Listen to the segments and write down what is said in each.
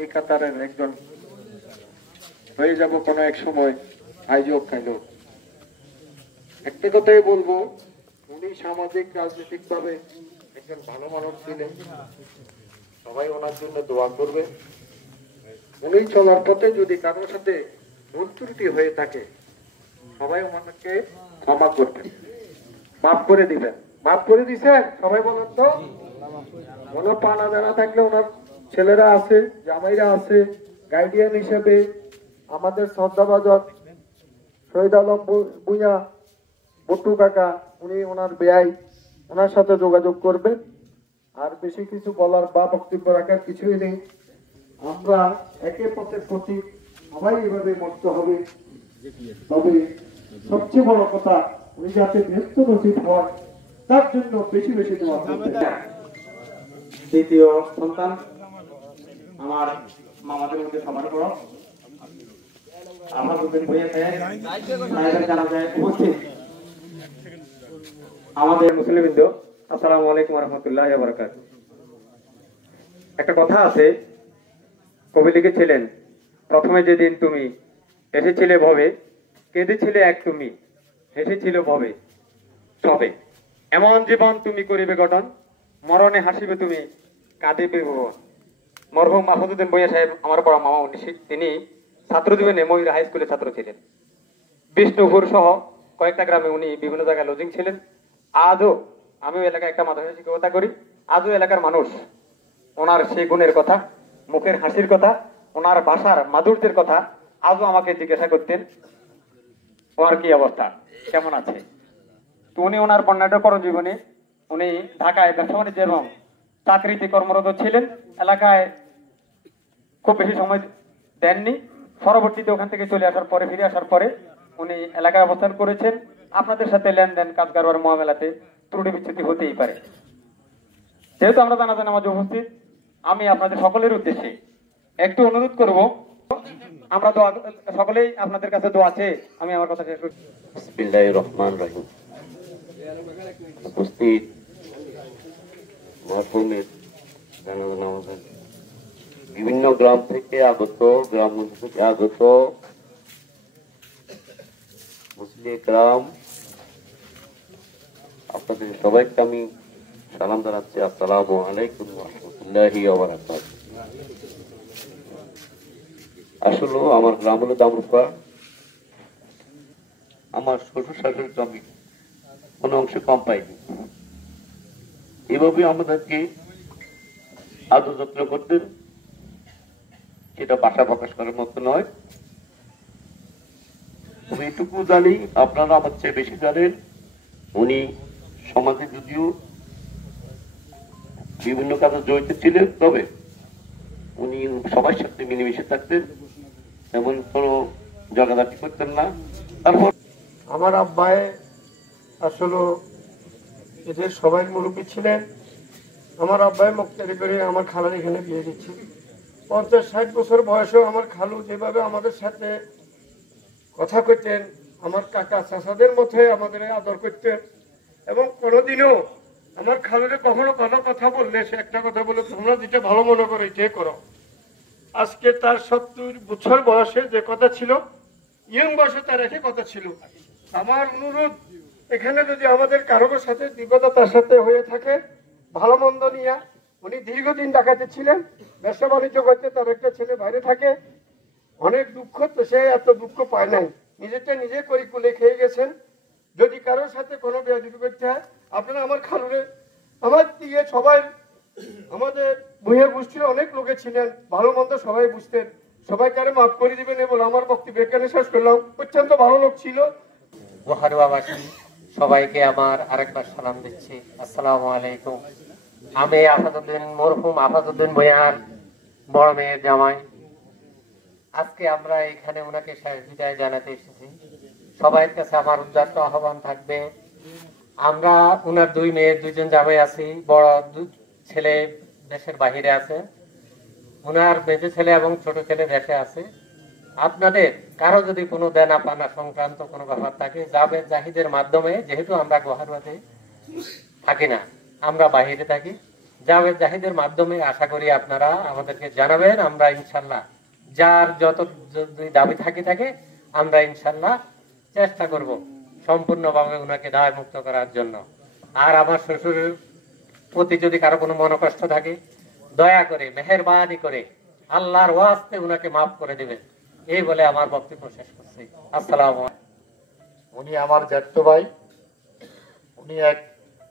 এই কাতারের একজন হয়ে যাব কোনো এক সময়, আয়োজক খাইলো। একটা কথাই বলবো, উনি সামাজিক রাজনৈতিক ভাবে একজন ভালো মানুষ ছিলেন, সবাই ওনার জন্য দোয়া করবে। উনি চলার পথে যদি কারোর সাথে ভুল ত্রুটি হয়ে থাকে, সবাই ওনাকে ক্ষমা করবেন, মাফ করে দিবেন। মাফ করে দিছেন সবাই? বলেন তো। ওনার পানা জানা থাকলে ওনার ছেলেরা আছে, জামাইরা আছে, গাইডিয়ান হিসেবে আমাদের শ্রদ্ধাভাজন শহীদ আলম ভূঁইয়া বট্টু কাকা, উনি ওনার বেয়াই, ওনার সাথে যোগাযোগ করবেন। আর বেশি কিছু বলার বা বক্তব্য রাখার কিছুই নেই। আমরা একে পথের প্রতি সবাই এভাবে মরতে হবে। তবে সবচেয়ে বড় কথা, উনি যাতে ব্যস্ত নসিব হয় তার জন্য বেশি বেশি দোয়া করবেন। দ্বিতীয় সন্তান আমার মামাদের মধ্যে সবার বড় আমাদের মুসলিমবৃন্দ, আসসালামু আলাইকুম ওয়া রাহমাতুল্লাহি ওয়া বারাকাতুহু। একটা কথা আছে, কবি লিখেছিলেন, প্রথমে যেদিন তুমি এসেছিলে ভবে, কেঁদেছিলে এক তুমি, হেসেছিল ভবে সবে। এমন জীবন তুমি করিবে গঠন, মরণে হাসিবে তুমি, কাঁদিবে ভুবন। মরহুম মাহফুজউদ্দিন ভূঁইয়া সাহেব আমার বড় মামা। তিনি ছাত্র জীবনে ময়ূর হাই স্কুলের ছাত্র ছিলেন। বিষ্ণুপুর সহ কয়েকটা গ্রামে উনি বিভিন্ন জায়গায় লজিং ছিলেন। আজও আমিও এলাকায় একটা মাদ্রাসায় শিক্ষকতা করি। আজও এলাকার মানুষ ওনার সেই গুণের কথা, মুখের হাসির কথা, ওনার ভাষার মাধুর্যের কথা আজও আমাকে জিজ্ঞাসা করতেন, ওনার কি অবস্থা, কেমন আছে। তো উনি ওনার বর্ণাঢ্য কর্মজীবনে উনি ঢাকায় ব্যবসা বাণিজ্য এবং চাকরিতে কর্মরত ছিলেন। এলাকায় খুব বেশি সময় দেননি। পরবর্তীতে ওখান থেকে চলে আসার পরে, ফিরে আসার পরে উনি এলাকায় অবস্থান করেছেন। আপনাদের সাথে লেনদেন, কাজ কারবার, মহামেলাতে ত্রুটি বিচ্ছুতি হতেই পারে। যেহেতু আমরা জানাজান নামাজে উপস্থিত, আমি আপনাদের সকলের উদ্দেশ্যে একটু অনুরোধ করব, আমরা দোয়া, সকলেই আপনাদের কাছে দোয়া আছে। আমি আমার কথা শেষ করছি। বিসমিল্লাহির রহমানির রহিম। উপস্থিত মরহুমের জানাজা নামাজে বিভিন্ন গ্রাম থেকে আগত, গ্রামগঞ্জ থেকে আগত মুসলিম গ্রাম, আপনাদের সবাইকে আমি সালাম জানাচ্ছি। আসসালামু আলাইকুম ওয়া রাহমাতুল্লাহি ওয়া বারাকাতুহু। আসলে আমার গ্রাম হলো দামরুপা। আমার শ্বশুর শাশুড়ি জমি কোনো অংশে কম পাইনি। এভাবে আমাদেরকে আদর যত্ন করতেন, সেটা ভাষা প্রকাশ করার মতো নয়। আমি এটুকু জানি, আপনারা আমার চেয়ে বেশি জানেন, উনি সমাজে যদিও বিভিন্ন কাজে জড়িত ছিলেন, তবে উনি সবার সাথে মিলেমিশে থাকতেন, এমন কোনো জগাদাটি করতেন না। তারপর আমার আব্বাই আসলে এদের সবাই মুরব্বী ছিলেন। আমার আব্বাই মুক্তারি করে আমার খালার এখানে বিয়ে দিচ্ছে। 50-60 বছর বয়সেও আমার খালু যেভাবে আমাদের সাথে কথা কইতেন, আমার কাকা চাচাদের মধ্যে আমাদের আদর করতেন। এবং কোনোদিনও আমার খালুরে কখনো কোনো কথা বললে সে একটা কথা বলে, তোমরা যেটা ভালো মনে করো এটাই করো। আজকে তার 70 বছর বয়সে যে কথা ছিল, ইয়ং বয়সে তার একই কথা ছিল। আমার অনুরোধ, এখানে যদি আমাদের কারোর সাথে বিপদ তার সাথে হয়ে থাকে, ভালো মন্দ নিয়ে, উনি দীর্ঘদিন ঢাকাতে ছিলেন, ব্যবসা বাণিজ্য করতে, তার একটা ছেলে বাইরে থাকে, অনেক দুঃখ, তো সে এত দুঃখ পায় নাই, নিজেরটা নিজে করে কুলে খেয়ে গেছেন। যদি কারোর সাথে কোনো বেয়াদবি করতে হয়, আপনারা আমার খালুরে, আমার দিকে সবাই, আমাদের ভূঁইয়া গোষ্ঠীর অনেক লোকে ছিলেন, ভালো মন্দ সবাই বুঝতেন, সবাইকে আরে মাফ করে দিবেন এ বলে আমার বক্তব্য এখানে শেষ করলাম। অত্যন্ত ভালো লোক ছিল। গোহারবাবাসী সবাইকে আমার আরেকবার সালাম দিচ্ছি, আসসালামু আলাইকুম। আমি আফাজউদ্দিন, মরহুম আফাজউদ্দিন ভূঁইয়ার বড় মেয়ের জামাই। আজকে আমরা এখানে ওনাকে শেষ বিদায় জানাতে এসেছি। সবাইয়ের কাছে আমার উদাত্ত আহ্বান থাকবে, আমরা ওনার 2 মেয়ের 2জন জামাই আছি। বড় ছেলে দেশের বাহিরে আছে, ওনার মেজো ছেলে এবং ছোট ছেলে দেশে আছে। আপনাদের কারো যদি কোনো দেনা পানা সংক্রান্ত কোনো ব্যাপার থাকে, জাবেদ জাহিদের মাধ্যমে, যেহেতু আমরা গোহারবাদে থাকি না, আমরা বাহিরে থাকি, জাভেদ জাহিদের মাধ্যমে আশা করি আপনারা আমাদেরকে জানাবেন। আমরা ইনশাল্লাহ যার যত যদি দাবি থাকে আমরা ইনশাল্লাহ চেষ্টা করব সম্পূর্ণভাবে ওনাকে দায় মুক্ত করার জন্য। আর আমার শ্বশুরের প্রতি যদি কারো কোনো মনোকষ্ট থাকে, দয়া করে মেহেরবানি করে আল্লাহর ওয়াস্তে উনাকে মাফ করে দিবেন, এই বলে আমার বক্তব্য শেষ করছি। আসসালামু আলাইকুম। উনি আমার জ্যাঠতো ভাই। উনি এক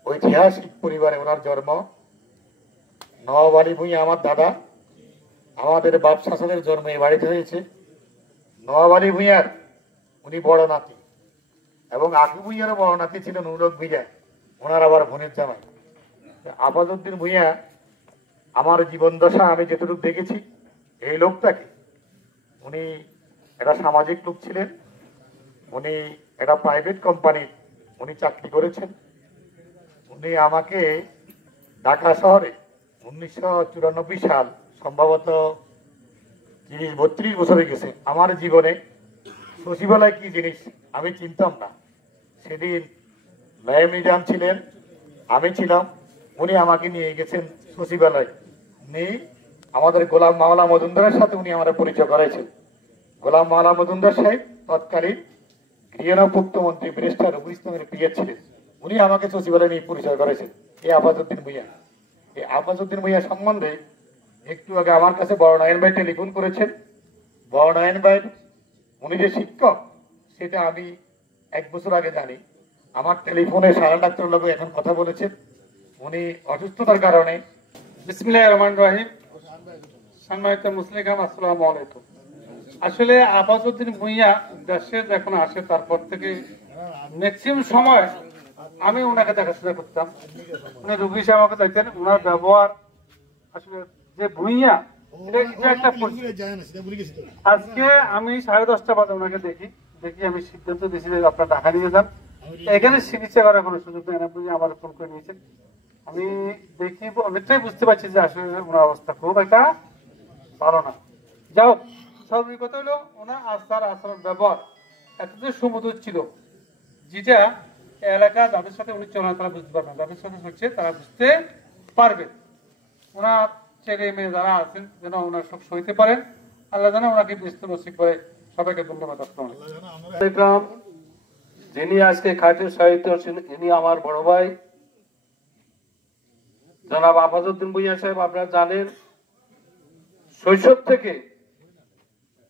ঐতিহাসিক পরিবারে ওনার জন্ম। নওয়াব আলী ভূঁইয়া আমার দাদা। আমাদের বাপ শাসনের জন্ম এই বাড়িতে হয়েছে। নওয়াব আলী ভূঁইয়ার উনি বড় নাতি, এবং আকু ভূঁইয়ারও বড় নাতি ছিল নুরুল ভূঁইয়া, ওনার আবার বোনের জামাই। আফাজউদ্দিন ভূঁইয়া আমার জীবন দশা আমি যেটুকু দেখেছি, এই লোকটাকে উনি একটা সামাজিক লোক ছিলেন। উনি একটা প্রাইভেট কোম্পানির উনি চাকরি করেছেন। উনি আমাকে ঢাকা শহরে 1994 সাল, সম্ভবত 30-32 বছরে গেছে, আমার জীবনে সচিবালয় কি জিনিস আমি চিনতাম না। সেদিন নায়েব নিজাম ছিলেন, আমি ছিলাম। উনি আমাকে নিয়ে গেছেন সচিবালয়, নিয়ে আমাদের গোলাম মাওলা মজুমদারের সাথে উনি আমার পরিচয় করাইছেন। গোলাম মাওলা মজুমদার সাহেব তৎকালীন গৃহপূর্ত মন্ত্রী ব্যারিস্টার রঘু ইসলামের পিএ ছিলেন। উনি আমাকে সচিবালয় নিয়ে পরিচয় করেছেন এই আফাজউদ্দিন ভূঁইয়া। এই আফাজউদ্দিন ভূঁইয়া সম্বন্ধে একটু আগে আমার কাছে বড় নয়ন ভাই টেলিফোন করেছেন। বড় নয়ন ভাই উনি যে শিক্ষক সেটা আমি 1 বছর আগে জানি। আমার টেলিফোনে সারা ডাক্তার লোক এখন কথা বলেছেন। উনি অসুস্থতার কারণে। বিসমিল্লাহির রহমানির রহিম। সম্মানিত মুসলিম, আসসালামু আলাইকুম। আসলে আফাজউদ্দিন ভূঁইয়া দেশে যখন আসে তারপর থেকে ম্যাক্সিমাম সময় আমি ওনাকে দেখাশোনা করতাম। উনি রুগী সেবাকে দেখতেন। ওনার ব্যবহার আসলে যে ভূঁইয়া, এটা একটা আজকে আমি 10:30 বাজে ওনাকে দেখি আমি সিদ্ধান্ত দিয়েছি যে আপনার ঢাকা নিয়ে যান, এখানে চিকিৎসা করার কোনো সুযোগ নেই। আমার ফোন করে নিয়েছেন। আমি দেখি অনেকটাই বুঝতে পারছি যে আসলে ওনার অবস্থা খুব একটা ভালো না। যাও, সর্বিক কথা হলো ওনার আচরণ ব্যবহার এতটাই সুমধুর ছিল, যেটা এলাকা যাদের সাথে উনি চলেন তারা বুঝতে পারবেন, যাদের সাথে হচ্ছে তারা বুঝতে পারবে। ওনার ছেলে মেয়ে যারা আছেন যেন ওনার সব সইতে পারেন। আল্লাহ যেন ওনাকে ব্যস্ত নসিব করে। সবাইকে ধন্যবাদ। আসসালাম। যিনি আজকে খাটের সাহিত্য, ইনি আমার বড় ভাই জনাব আফাজউদ্দিন ভূঁইয়া সাহেব। আপনারা জানেন শৈশব থেকে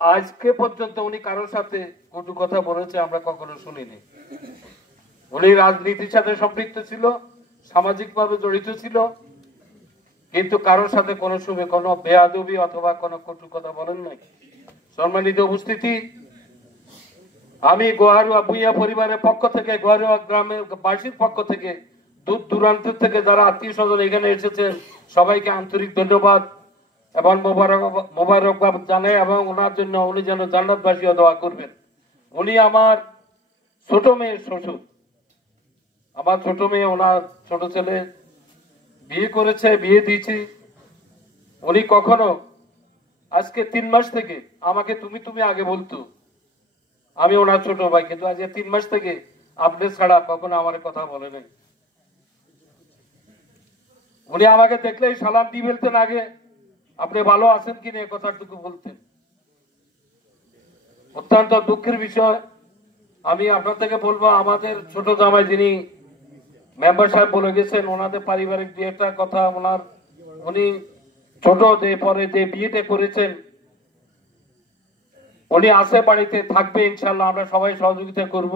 আজকে পর্যন্ত উনি কারোর সাথে কটু কথা বলেছে আমরা কখনো শুনিনি। উনি রাজনীতির সাথে সম্পৃক্ত ছিল, সামাজিক ভাবে জড়িত ছিল, কিন্তু কারোর সাথে কোনো সময় কোনো বেয়াদবি অথবা কোনো কটু কথা বলেন নাই। সম্মানিত উপস্থিতি, আমি গোহারুয়া ভূঁইয়া পরিবারের পক্ষ থেকে, গোহারুয়া গ্রামের বাসীর পক্ষ থেকে, দূর দূরান্ত থেকে যারা আত্মীয় স্বজন এখানে এসেছেন সবাইকে আন্তরিক ধন্যবাদ এবং মোবারকবাদ জানাই, এবং ওনার জন্য উনি যেন জান্নাতবাসী দোয়া করবেন। উনি আমার ছোট মেয়ের শ্বশুর। আমার ছোট মেয়ে ওনার ছোট ছেলে বিয়ে করেছে, বিয়ে দিয়েছি। উনি কখনো আজকে 3 মাস থেকে আমাকে তুমি আগে বলতো, আমি ওনার ছোট ভাই, কিন্তু আজকে 3 মাস থেকে আপনি ছাড়া কখনো আমার কথা বলে নাই। উনি আমাকে দেখলেই সালাম দিয়ে ফেলতেন, আগে আপনি ভালো আছেন কিনা এই কথাটুকু বলতেন। অত্যন্ত দুঃখের বিষয়। আমি আপনার থেকে বলবো, আমাদের ছোট জামাই যিনি মেম্বার সাহেব বলে গেছেন, ওনাদের পারিবারিক যে একটা কথা, উনি ছোট যে পরে যে বিয়েটা করেছেন, উনি আসে বাড়িতে থাকবে ইনশাল্লাহ। আমরা সবাই সহযোগিতা করব,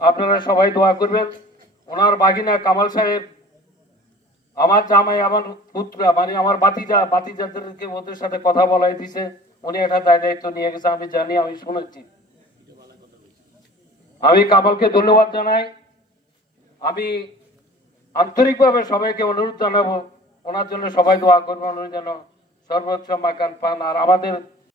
আপনারা সবাই দোয়া করবেন। ওনার বাগিনা কামাল সাহেব আমার জামাই, আমার পুত্র, মানে আমার বাতিজাদেরকে ওদের সাথে কথা বলাই দিছে। উনি একটা দায়িত্ব নিয়ে গেছে, আমি জানি, আমি শুনেছি। আমি কামালকে ধন্যবাদ জানাই। আমি আন্তরিকভাবে সবাইকে অনুরোধ জানাবো, ওনার জন্য সবাই দোয়া করবেন, উনি যেন সর্বোচ্চ মাকান পান। আর আমাদের